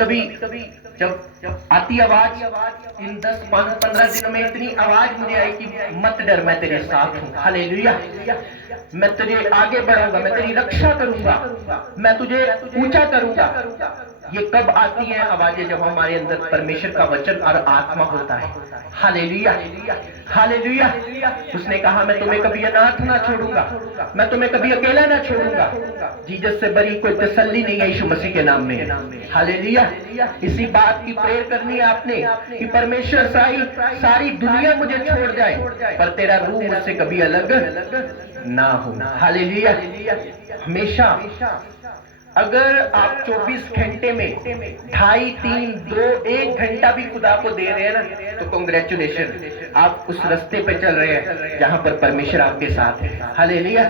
कभी जब आती आवाज, इन 10-15 दिनों में इतनी आवाज मुझे आई कि मत डर, मैं तेरे साथ हूँ। हालेलुया। मैं तुझे आगे बढ़ाऊंगा, मैं तेरी रक्षा करूंगा, मैं तुझे ऊंचा करूंगा। ये कब आती है आवाजें? जब हमारे अंदर परमेश्वर का वचन और आत्मा होता है। Hallelujah, hallelujah. उसने कहा मैं तुम्हें कभी अनाथ ना छोड़ूंगा, मैं तुम्हें कभी अकेला ना छोड़ूंगा। जीसस से बड़ी कोई तसल्ली नहीं है यीशु मसीह के नाम में। हालेलुया। इसी बात की प्रेयर करनी है आपने कि परमेश्वर सारी दुनिया मुझे छोड़ जाए, पर तेरा रूह मुझसे कभी अलग ना हो। हालेलुया। हमेशा अगर आप 24 घंटे में 2.5, 3, 2, 1 घंटा भी खुदा को दे रहे हैं ना, तो कांग्रेचुलेशन, आप उस रास्ते पे चल रहे हैं जहां पर परमेश्वर आपके साथ है। हालेलुया।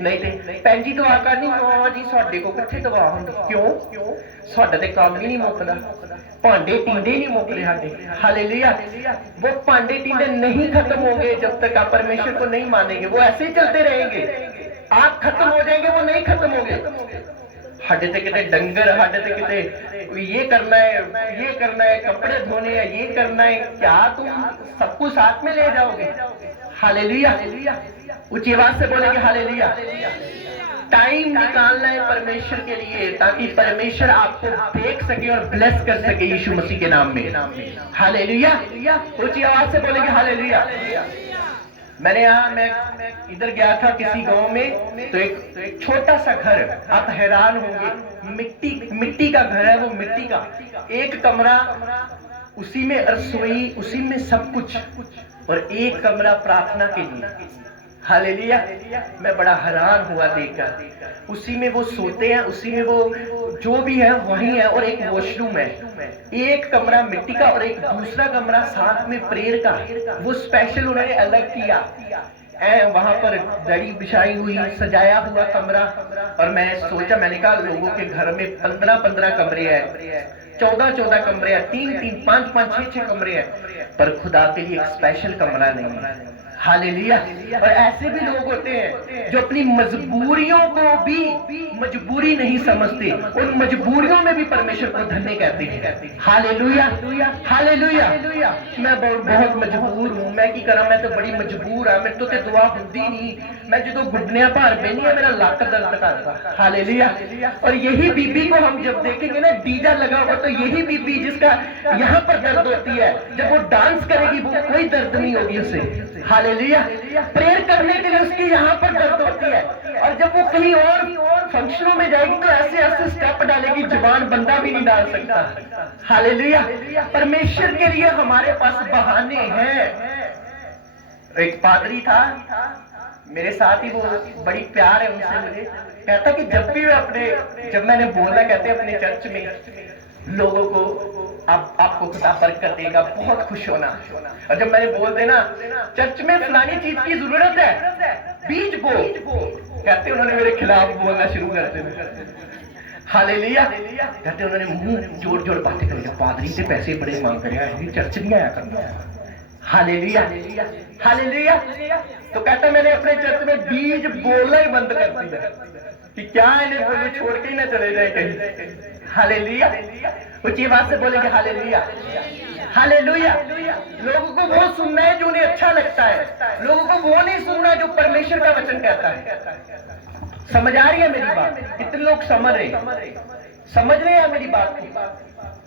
नहीं थे भैन जी दवा करनी जी, साडे को किथे दवा होंदी? क्यों? साडा ते काम ही नहीं मुकदा, भांडे टींडे नहीं मुकदे साडे। हालेलुया। वो भांडे टींडे नहीं खत्म होंगे जब तक आप परमेश्वर को नहीं मानेंगे, वो ऐसे ही चलते रहेंगे। आप खत्म हो जाएंगे, वो नहीं खत्म होंगे। हड्डे ते किते डंगर, हड्डे ते किते ये करना है, कपड़े धोने हैं, ये करना है। क्या तुम सब कुछ साथ में ले जाओगे? हालेलुया। ऊंची आवाज से बोलेंगे हालेलुया। टाइम निकालना है परमेश्वर के लिए, ताकि परमेश्वर आपको देख सके और ब्लेस कर सके यीशु मसीह के नाम में। हालेलुया। ऊंची आवाज से बोलेंगे हालेलुया। मैं इधर गया था किसी गांव में, तो एक छोटा सा घर, आप हैरान होंगे, मिट्टी का घर है, वो मिट्टी का एक कमरा, उसी में रसोई, उसी में सब कुछ, और एक कमरा प्रार्थना के लिए। हालेलुया। मैं बड़ा हैरान हुआ देखकर। उसी में वो सोते हैं, उसी में वो जो भी है वही है, और एक वॉशरूम है। एक कमरा मिट्टी का और एक दूसरा कमरा साथ में प्रेयर का, वो स्पेशल उन्होंने अलग किया। वहां पर दरी बिछाई हुई, सजाया हुआ कमरा। और मैं सोचा, मैंने कहा लोगों के घर में 15-15 कमरे हैं, 14-14 कमरे हैं, 3-3, 5-5, 6-6 कमरे हैं, पर खुदा के लिए एक स्पेशल कमरा नहीं है। हालेलुया। और ऐसे भी लोग होते हैं जो अपनी मजबूरियों को भी मजबूरी नहीं समझते, उन मजबूरियों में भी परमेश्वर को धन्य कहते हैं। Hallelujah, hallelujah. मैं बहुत मजबूर हूं, मैं की करा, मैं तो बड़ी मजबूर है, मेरे तो दुआ होती नहीं, मैं जो घुटनिया भार पे नहीं है, मेरा लक दर्द करता। हालेलुया। और यही बीबी को हम जब देखेंगे ना, डीजा लगा हुआ, तो यही बीबी जिसका यहाँ पर दर्द होती है, जब वो डांस करेगी वो कोई दर्द नहीं होगी उसे। हालेलुया। प्रेयर करने के लिए उसकी यहाँ पर दर्द होती है, और जब वो कहीं और फंक्शनों में जाएगी तो ऐसे ऐसे स्टेप डालेगी, जुबान बंदा भी नहीं डाल सकता। हालेलुया। परमेश्वर के लिए हमारे पास बहाने हैं। एक पादरी था मेरे साथ ही, वो बड़ी प्यार है उनसे मुझे, कहता कि जब भी जब मैंने बोला, कहते अपने चर्च में लोगों को आपको खुदा बरकत देगा, बहुत खुश होना। और जब मैंने बोल देना चर्च में फलानी चीज की जरूरत है, बीज बो, कहते उन्होंने मेरे खिलाफ बोलना शुरू कर दिया। हालेलुया। कहते उन्होंने मुंह जोड़ बातें कर, पादरी से पैसे बड़े मांग रहे, चर्च नहीं आया करना। Hallelujah, hallelujah. तो कहता मैंने अपने चर्च में बीज बोलना ही बंद कर दिया कि क्या इन्हें बोले छोड़ के ही ना चले जाए कहीं। हालेलुया। ऊंची आवाज से बोलेंगे हालेलुया, हालेलुया। लोगों को वो सुनना है जो उन्हें अच्छा लगता है, लोगों को वो नहीं सुनना जो परमेश्वर का वचन कहता है। समझ आ रही है मेरी बात? कितने लोग समझ रहे हैं मेरी बात को?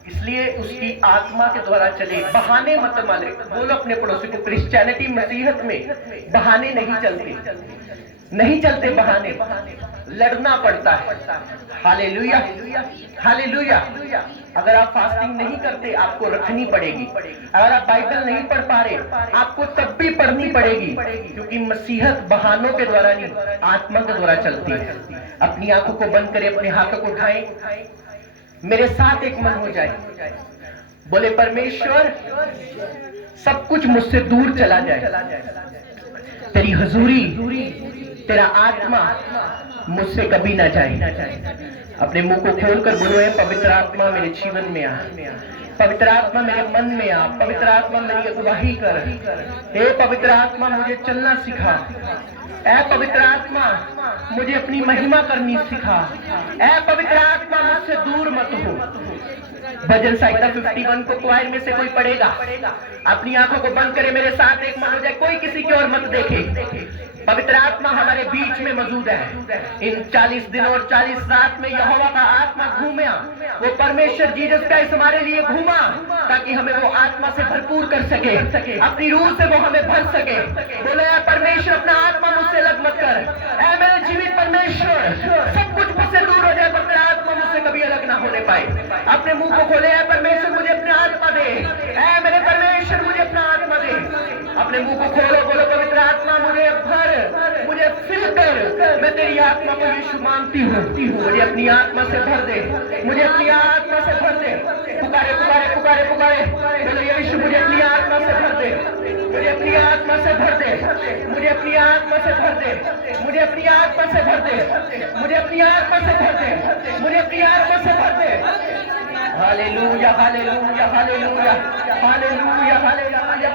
इसलिए उसकी आत्मा के द्वारा चले, बहाने मत माने। बोलो अपने पड़ोसी को, क्रिश्चियनिटी मसीहत में बहाने नहीं चलते बहाने, लड़ना पड़ता है। Hallelujah, hallelujah. अगर आप फास्टिंग नहीं करते आपको रखनी पड़ेगी, अगर आप बाइबल नहीं पढ़ पा रहे आपको तब भी पढ़नी पड़ेगी, क्योंकि मसीहत बहानों के द्वारा नहीं, आत्मा के द्वारा चलती है। अपनी आंखों को बंद करें, अपने हाथों को उठाएं, मेरे साथ एक मन हो जाए, बोले परमेश्वर सब कुछ मुझसे दूर चला जाए, तेरी हुजूरी, तेरा आत्मा मुझसे कभी ना जाए। अपने मुंह को खोलकर बोलो, है पवित्र आत्मा मेरे जीवन में आ, पवित्र आत्मा मेरे मन में आ, पवित्र आत्मा मेरी अगुवाही कर, हे पवित्र आत्मा मुझे चलना सिखा, ऐ पवित्र आत्मा मुझे अपनी महिमा करनी सिखा, ऐ पवित्र आत्मा मुझसे दूर मत हो। भजन संहिता 51 को क्वायर में से कोई पढ़ेगा। अपनी आंखों को बंद करे, मेरे साथ एक मन हो जाए, कोई किसी की ओर मत देखे। पवित्र आत्मा हमारे बीच में मौजूद है। इन 40 दिन और 40 रात में यहोवा का आत्मा घूमा, वो परमेश्वर जीसस क्राइस्ट हमारे लिए घूमा ताकि हमें वो आत्मा से भरपूर कर सके, अपनी रूह से वो हमें भर सके। बोले यार परमेश्वर अपना आत्मा मुझसे अलग मत कर, ऐ मेरे जीवित परमेश्वर सब कुछ मुझसे दूर हो जाए पर मेरा आत्मा मुझसे कभी अलग ना होने पाए। अपने मुंह को खोले, ऐ परमेश्वर मुझे अपने आत्मा दे, ऐ मेरे परमेश्वर मुझे अपना आत्मा दे। अपने मुंह को खोलो, बोलो पवित्र आत्मा मुझे भर, मुझे फिल कर। मैं तेरी आत्मा को यीशु मांगती हूँ, मुझे अपनी आत्मा से भर दे, मुझे अपनी आत्मा से भर दे। पुकारे पुकारे पुकारे पुकारे, बोलो यीशु मुझे अपनी आत्मा से भर दे, मुझे अपनी आत्मा से भर दे, मुझे अपनी आत्मा से भर दे, मुझे अपनी आत्मा से भर दे, मुझे अपनी आत्मा से भर दे, मुझे अपनी आत्मा से भर दे। हालेलुया हालेलुया हालेलुया हालेलुया हालेलुया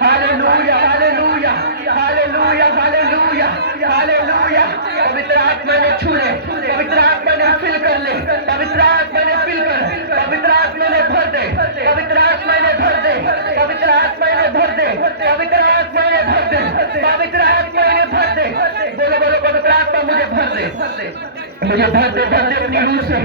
हालेलुया हालेलुया हालेलुया हालेलुया हालेलुया। पवित्र आत्मा ने छू ले, पवित्र आत्मा ने फिल कर ले, पवित्र आत्मा ने फिल कर, पवित्र आत्मा ने भर दे, पवित्र आत्मा ने भर दे, पवित्र आत्मा ने भर दे, पवित्र आत्मा ने भर दे, पवित्र आत्मा ने भर दे। बोलो बोलो पवित्र आत्मा मुझे भर दे, मुझे भर दे अपनी रूह से,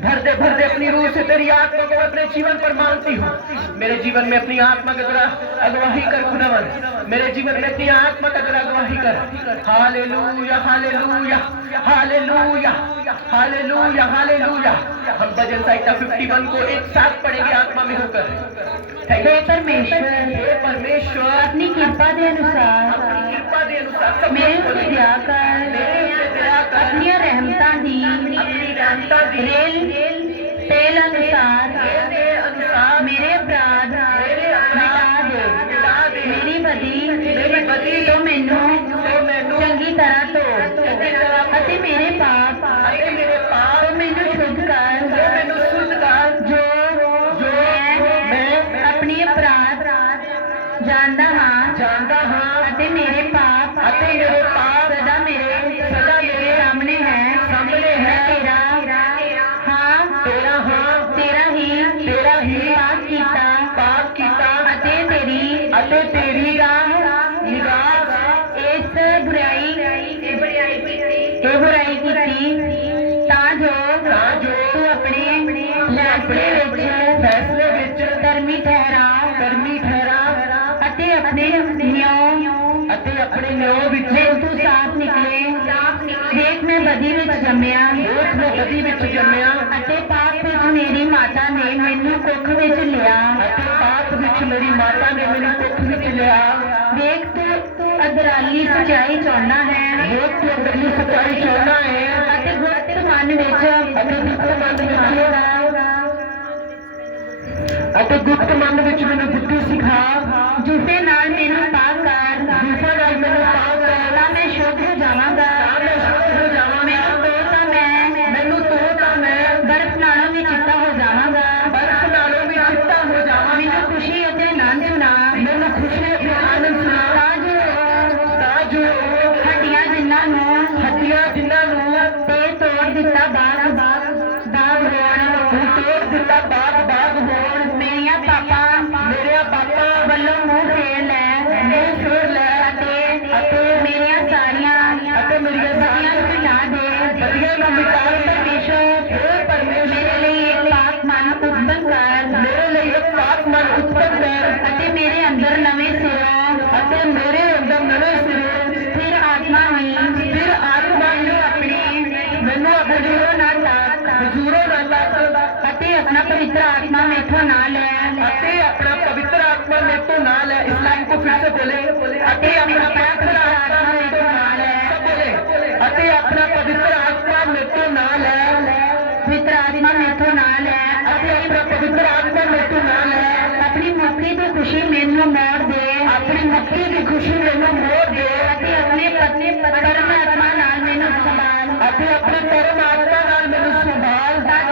भर दे अपनी रूह से। तेरी आत्मा को अपने जीवन पर मांगती हूँ। मेरे जीवन में अपनी आत्मा का जरा अगवाही कर खुदावन, मेरे जीवन में अपनी आत्मा का जरा अगवाही कर। हालेलुया हालेलुया हालेलुया हालेलुया हालेलुया। हम भजन संहिता 51 को एक साथ पढ़ेंगे आत्मा में होकर। हे परमेश्वर अपनी कृपा के अनुसार मेरे उत्ते दया कर, अपनी रहमतां दी तेल अनुसार मेरे अपराध मिटा दे, मेरी बदी तो मैनू चंगी तरह धो, अते मेरे पाप तो मैनू शुद्ध कर, जो मैं अपनी अपराध जानदा हां, अते मेरे पाप सदा मेरे सामने है। तेरा ही पाप कीता, अते तेरी निगाह इस बुराई कीती, तां जो तू अपने फैसले विच धर्मी ठहरा, अते अपने न्याय विच तू साफ निकले। देख मैं बदी विच जम्मिया, अते पाप विच मेरी माता ने मैनू कुख विच लिया, देख तू अदराली सच्चाई चाहना है, अते गुप्त मन विच मैनू बुद्धि सिखा, जिसे नाल मैनू पाक कर, तां मैं शुद्ध हो जावांगा। मैनू तो बर्फ नालों भी चिट्टा हो जावांगा। मैनू खुशी अते आनंद सुना, तां जो हड्डियां जिन्हां नूं ते तोड़ दिता बाग होण, मेरिया पापा वल्लों मुंह फेर ले, अते मेरिया सारियां बदियां मिटा दे। परमेश्वर मेरे लिए एक पाक मन उत्पन्न कर, अते मेरे अंदर नवे सिरों स्थिर आत्मा मैनू अपने हुजूरों नाल अते अपना पवित्र आत्मा मेथों ना ले, इस लाइन को फिर से बोले, अते अपना पवित्र आत्मा मेथों ना ले, अते अपना पवित्र आत्मा मेथों ना ले, पवित्र आत्मा मेथों ना ले, अते अपना पवित्र आत्मा मेथों ना ले। अपनी मुक्ति की खुशी मैनू मोड़ दे, अते अपने परमात्मा नाल मैनू संभाल, तद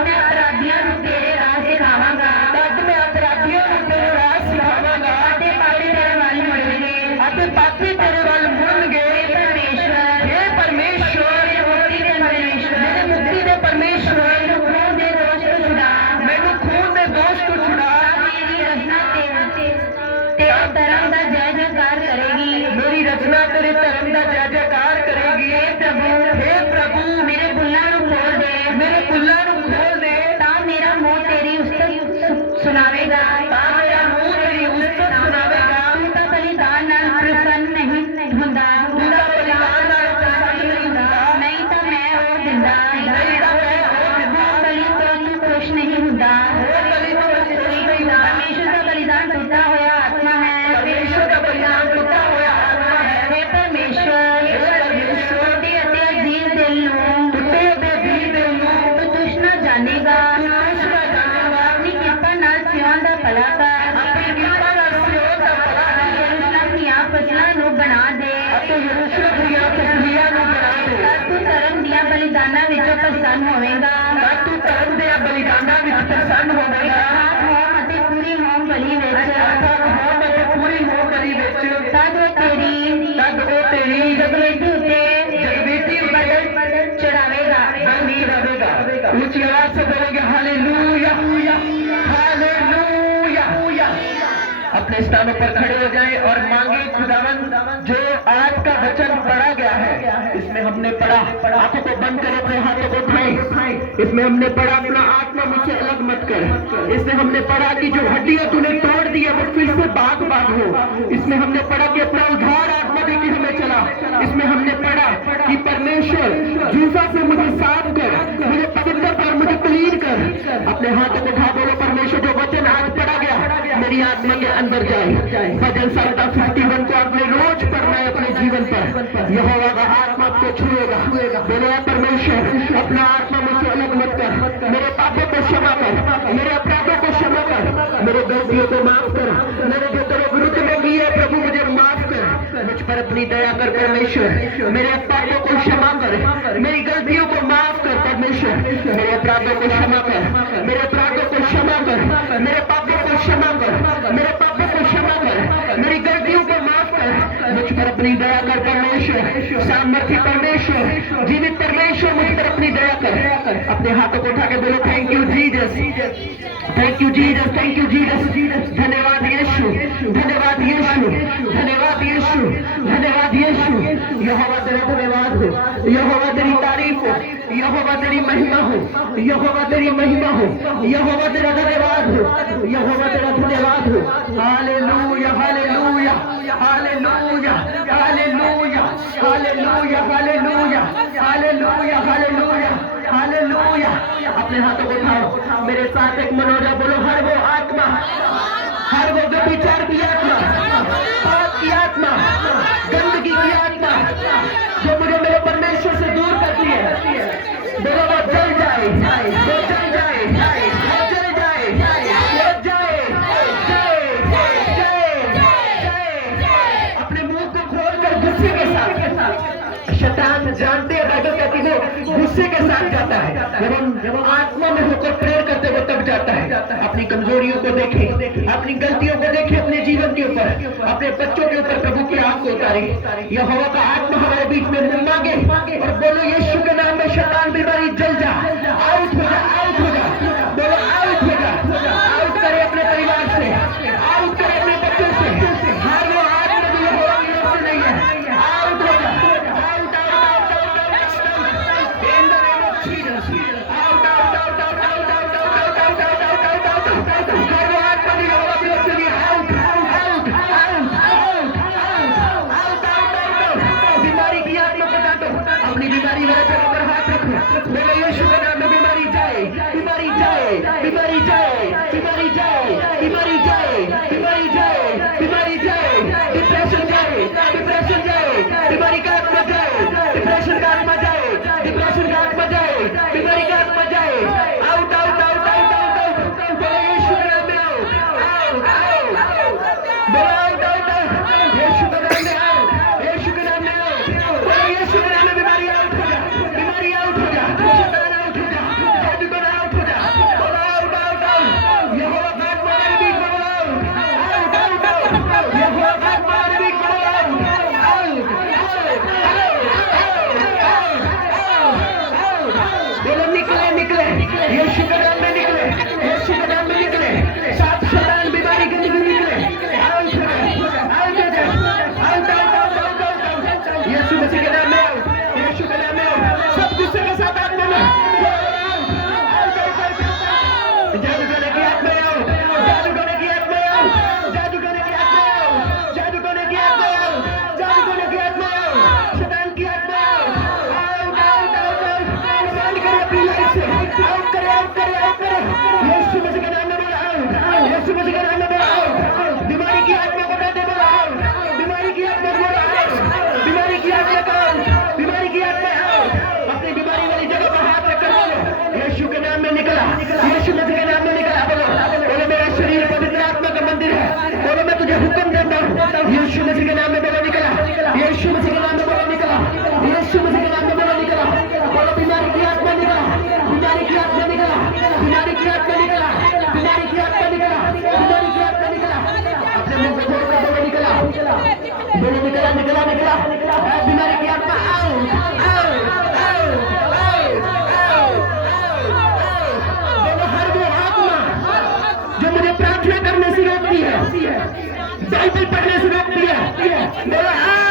मैं अपराधियां नूं तेरे राह सिखावांगा, अते पापी तेरे वल मुड़नगे। हे परमेश्वर मेरे मुक्ति दे परमेश्वर, मैनू खून दे दोष सुनावेगा ਤਾਂ ਮੇਰਾ ਮੂੰਹ ਤੇਰੀ ਉਸਤਤ ਸੁਣਾਵੇਗਾ तू तो बलिदान नाल प्रसन्न नहीं हुंदा ਤੂੰ ਤਾਂ ਬਲਿਦਾਨ ਨਾਲ ਪ੍ਰਸੰਨ ਨਹੀਂ ਹੁੰਦਾ नहीं तो मैं हो दिंदा ਨਹੀਂ ਤਾਂ ਮੈਂ ਹੋ ਦਿੰਦਾ बलि तो तू खुश नहीं हुंदा ਉਹ ਬਲੀ ਤੋਂ ਮੈਂ ਖੁਸ਼ ਨਹੀਂ ਹੁੰਦਾ परमेश्वर का बलिदान टूटा होया आत्मा है ਪਰਮੇਸ਼ਰ ਦਾ ਬਲਿਦਾਨ ਟੁੱਟਾ ਹੋਇਆ ਆਤਮਾ ਹੈ हे परमेश्वर टूटे अते अजीज दिल नूं ਟੁੱਟੇ ਦੇ ਦਿਲ ਦੇ ਨੂੰ तू तुझ ना जानेगा ਕੁਛ ਨਾ ਜਾਣੇਗਾ अपनी कृपा नाल सियोन दा भला कर ਆਪਣੀ ਕਿਰਪਾ ਨਾਲ ਸਿਓਨ ਦਾ ਭਲਾ ਕਰ यरूशलेम दियां फसलां नूं बना दे ਅਤੇ ਯਰੂਸ਼ਲਮ ਦੀਆਂ ਤਸਵੀਰਾਂ ਨੂੰ ਬਣਾ ਦੇ तू धर्म दियां बलिदानां विचों प्रसन्न होवेगा ਤਾਂ ਤੂੰ ਧਰਮ ਦੇ ਬਲਿਦਾਨਾਂ ਵਿੱਚ ਪ੍ਰਸੰਨ ਹੋਵੇਗਾ होम अते पूरी होम बलि विच ਅਰਥਾਤ ਹੋਮ ਅਤੇ ਪੂਰੀ ਹੋਮ ਬਲੀ ਵਿੱਚ तद वो तेरी ਤਦ ਉਹ ਤੇਰੀ जगवेदी उते जगवेदी उते चढ़ावेगा बलि चढ़ावेगा ऊंची आवाज से बोलेंगे हालेलुया हालेलुया अपने स्थानों पर खड़े हो जाएं और मांगे खुदावन जो आज का वचन पढ़ा गया है इसमें हमने पढ़ा आंखों को बंद करें अपने हाथों को उठाएं इसमें हमने पढ़ा अपना आत्मा मुझसे अलग मत कर इसमें हमने पढ़ा कि जो हड्डियां तूने तोड़ दी है वो फिर से बाग बाग हो इसमें हमने पढ़ा कि अपना उद्धार आत्मा दे के हमें चला इसमें हमने पढ़ा कि परमेश्वर जूसा से मुझे साफ कर मुझे पवित्र कर मुझे क्लीन कर अपने हाथों को उठा बोलो परमेश्वर जो वचन आज पढ़ा गया मेरी आत्मा के अंदर जाए भजन संहिता 51 को आपने रोज पढ़ना है अपने जीवन पर यहोवा का आत्मा आपको छुएगा बोलो परमेश्वर अपना आत्मा मुझसे अलग मत कर मेरे पापों को क्षमा कर मेरे अपराधों को क्षमा कर मेरे गलतियों को माफ कर मेरे जो तेरे विरुद्ध में किए प्रभु मुझे माफ कर मुझ पर अपनी दया कर परमेश्वर मेरे पापों को क्षमा कर मेरी गलतियों को माफ कर परमेश्वर मेरे अपराधों को क्षमा कर मेरे अपराधों को क्षमा कर मेरे पापों को क्षमा कर मेरे पापों को क्षमा कर मेरी गलतियों को माफ कर मुझ पर अपनी दया कर परमेश्वर सामर्थ्य परमेश्वर जीवित परमेश्वर मुझ पर अपनी दया कर अपने हाथों को उठा के बोलो thank you Jesus thank you Jesus thank you Jesus धन्यवाद यीशु धन्यवाद यीशु धन्यवाद यीशु धन्यवाद यीशु यहोवा तेरा धन्यवाद हो यहोवा तेरी तारीफ हो यहोवा तेरी महिमा हो यहोवा तेरी महिमा हो यहोवा तेरा धन्यवाद हो यहोवा तेरा धन्यवाद हो हालेलुया हालेलुया हालेलुया हालेलुया हालेलुया हालेलुया हालेलुया हालेलुया हालेलुया अपने हाथों को उठाओ मेरे साथ एक मनोजा बोलो हर वो आत्मा हर वो व्यभिचार की आत्मा पाप की आत्मा गंदगी की आत्मा जो मुझे मेरे परमेश्वर से दूर करती है बोलो वो जल जाए वो जल जाए वो जल जाए वो जाए अपने मुंह को खोलकर गुस्से के साथ शैतान जानते हैं बाइबल कहती है वो गुस्से के साथ जाता है जब हम आत्मा में होकर प्रेयर करते हो तब जाता है अपनी कमजोरियों को देखें अपनी गलतियों को देखें अपने जीवन के ऊपर अपने बच्चों के ऊपर प्रभु की आंख को उतारे यहोवा का आत्मा हमारे बीच में मांगे और बोलो यीशु के नाम में शैतान बीमारी जल जा आउट हो जा बोलो आउट हो जा आउट करे अपने परिवार से आउट करे अपने बच्चों से हर वो आत्मा भी यहोवा की ओर से नहीं है आउट हो जा बीमारी की आत्मा को डांटो अपनी बीमारी वाले जगह पर हाथ रखो बोलो यीशु के नाम में बीमारी जाए बीमारी जाए बीमारी जाए बीमारी जाए बीमारी जाए बीमारी जाए बीमारी जाए डिप्रेशन जाए डिप्रेशन जाए बीमारी का आत्मा जाए डिप्रेशन का आत्मा जाए डिप्रेशन का आत्मा जाए बीमारी का आत्मा जाए out out out out out बोलो यीशु के नाम में आओ बोलो आउट आउट आउट यीशु के नाम में आओ यीशु के नाम में आओ बोलो यीशु के नाम में बीमारी आउट हो जा शैतान आउट हो जा जादूगर आउट हो जा बोलो आउट आउट आउट यहोवा का आत्मा हमारे बीच में बोलो आउट आउट आउट यहोवा का आत्मा हमारे बीच में बोलो आउट बोलो निकले निकले यीशु के नाम में निकले यीशु के नाम में निकले सात शैतान बीमारी के निकले आउट हो जा आउट आउट यीशु मसीह के नाम में आओ यीशु के नाम में आओ सब गुस्से के साथ आत्मा में जादूगर की आत्मा आओ जो मुझे प्रार्थना करने से रोकती है, बाइबल पढ़ने से रोकती है, बोलो आओ।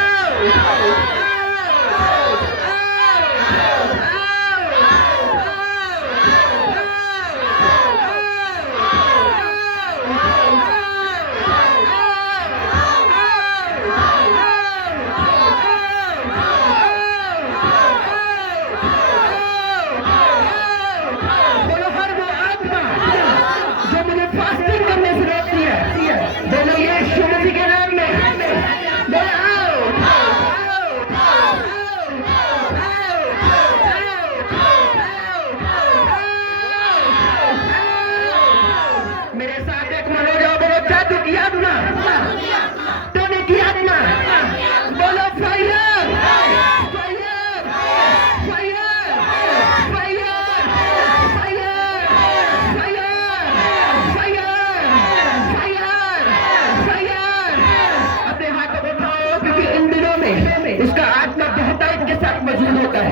उसका आत्मा बहुतायत के साथ मौजूद होता है।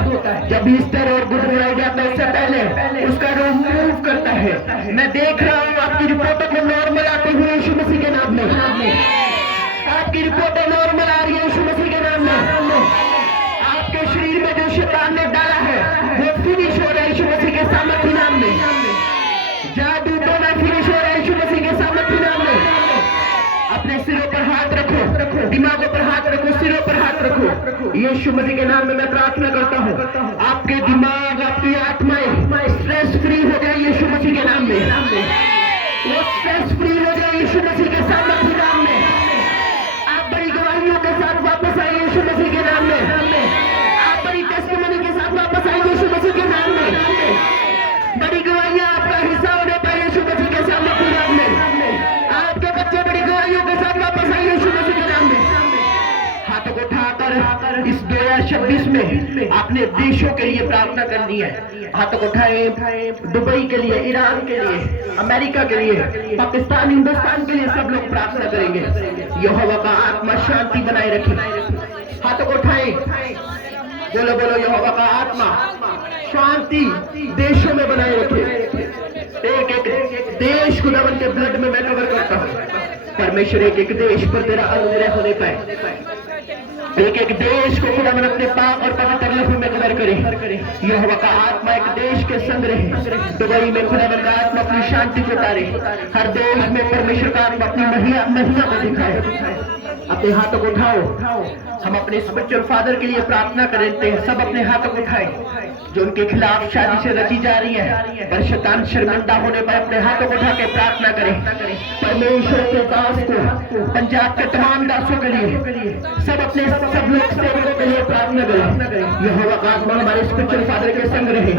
जब ईस्टर और गुड फ्राइडे आता है उससे पहले उसका रूह मूव करता है। मैं देख रहा हूँ आपकी रिपोर्टों को नॉर्मल आते हुए यीशु मसीह के नाम में। आपकी रिपोर्टें नॉर्मल आ रही है यीशु मसीह के नाम में। आपके शरीर में जो शैतान ने डाला है वो फिनिश हो रहा है यीशु मसीह के सामर्थ्य नाम में। जादू टोना फिनिश हो रहा है यीशु मसीह के सामर्थ्य नाम में। अपने सिरों पर हाथ रखो, दिमागों पर हाथ रखो, सिरों पर हाथ रखो। यीशु मसीह के नाम में मैं प्रार्थना करता हूँ आपके दिमाग, आपकी आत्माएं स्ट्रेस फ्री हो जाए यीशु मसीह के नाम में। वो स्ट्रेस फ्री हो जाए यीशु मसीह के सामर्थ्य नाम में। आप बड़ी गवाहियों के साथ वापस आए यीशु मसीह के नाम में। आप बड़ी टेस्टिमनी के साथ वापस आए यीशु मसीह के नाम में। बड़ी गवाहियां आपका हिस्सा होने पाए यीशु मसीह के सामर्थ्य नाम में। आपके बच्चे बड़ी गवाहियों के साथ वापस आए यीशु मसीह के नाम में। हाथों को उठाकर इस 2026 में आपने देशों के लिए प्रार्थना करनी है। हाथों को उठाए, दुबई के लिए, ईरान के लिए, अमेरिका के लिए, पाकिस्तान, हिंदुस्तान के लिए सब लोग प्रार्थना करेंगे। यहोवा का आत्मा शांति बनाए रखे। हाथों को उठाए, बोलो बोलो, यहोवा का आत्मा शांति देशों में बनाए रखे। एक एक देश को खुदावन के ब्लड में मैं कवर करता हूँ। परमेश्वर एक एक देश पर तेरा अनुग्रह होने पाए। एक एक देश को खुदावन अपने पाप और पवित्र लहू में कवर करे। यहोवा का आत्मा एक देश के संग रहे। दुबई में खुदावन का आत्मा अपनी शांति को उतारे। हर देश में परमेश्वर का आत्मा अपनी महिमा को दिखाए। अपने हाथों को उठाओ। हम अपने स्पिरिचुअल फादर के लिए प्रार्थना करते हैं। सब अपने हाथों को उठाएं जो उनके खिलाफ शादी से रची जा रही है, पर शैतान शर्मिंदा होने पर अपने हाथों को उठा के प्रार्थना करें। परमेश्वर के दास को, पंजाब के तमाम दासों के लिए, सब लोग सेवकों के लिए प्रार्थना करें। यहोवा का आत्मा हमारे स्पिरिचुअल फादर के संग रहे,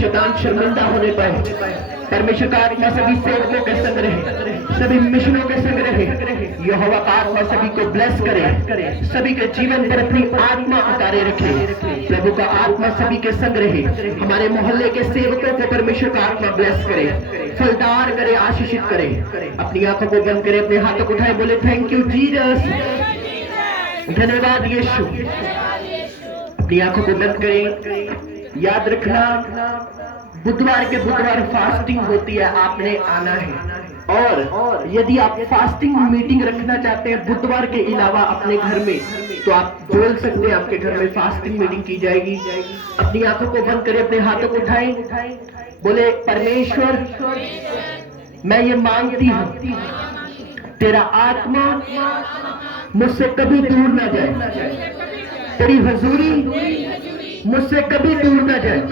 शैतान शर्मिंदा होने पाए। परमेश्वर का आत्मा सभी सेवकों के संग रहे, सभी मिशनों के संग रहे। यहोवा का आत्मा सभी को ब्लेस करे, सभी के जीवन पर अपनी आत्मा उतारे रखे। प्रभु का आत्मा सभी के संग रहे। हमारे मोहल्ले के सेवकों को परमेश्वर का आत्मा ब्लेस करे, फलदार करे, आशीषित करे। अपनी आंखों को बंद करे, अपने हाथों को उठाए, बोले थैंक यू जीसस, धन्यवाद यीशु। अपनी आंखों को बंद करें। याद रखना, बुधवार के बुधवार फास्टिंग होती है, आपने आना है। और यदि आप फास्टिंग मीटिंग रखना चाहते हैं बुधवार के अलावा अपने घर में, तो आप बोल सकते हैं, आपके घर में फास्टिंग मीटिंग की जाएगी। अपनी आंखों को बंद करें, अपने हाथों को उठाएं, बोले परमेश्वर मैं ये मांगती हूँ तेरा आत्मा मुझसे कभी दूर ना जाए, तेरी हुजूरी मुझसे कभी दूर ना जाए।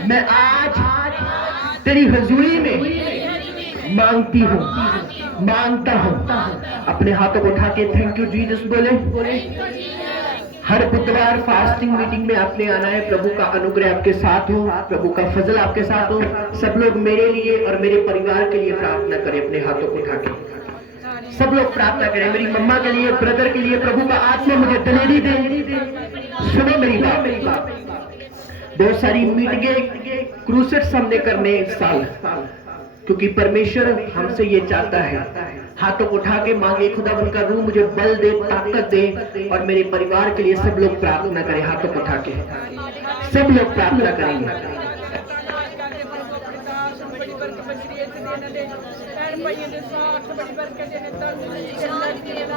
मैं आज तेरी हुजूरी में मांगती हूँ, मांगता हूँ। अपने हाथों को उठा के थैंक यू जीसस बोले। हर बुधवार फास्टिंग मीटिंग में आपने आना है। प्रभु का अनुग्रह आपके साथ हो, प्रभु का फजल आपके साथ हो। सब लोग मेरे लिए और मेरे परिवार के लिए प्रार्थना करें। अपने हाथों को उठा के सब लोग प्रार्थना करें, मेरी मम्मा के लिए, ब्रदर के लिए। प्रभु का आत्मा मुझे दिलेरी दे। सुनो मेरी बात, बहुत सारी मीटिंगें, क्रूसेड्स हमने करने इस साल, क्योंकि परमेश्वर हमसे ये चाहता है। हाथों को उठा के मांगे, खुदावन का रूह मुझे बल दे, ताकत दे, और मेरे परिवार के लिए सब लोग प्रार्थना करें। हाथों को उठा के सब लोग प्रार्थना करेंगे। बशरीयत दे, इन्हां दे भैन भाइयों दे साथ बड़ी बरकत दे, तंदुरुस्ती दे,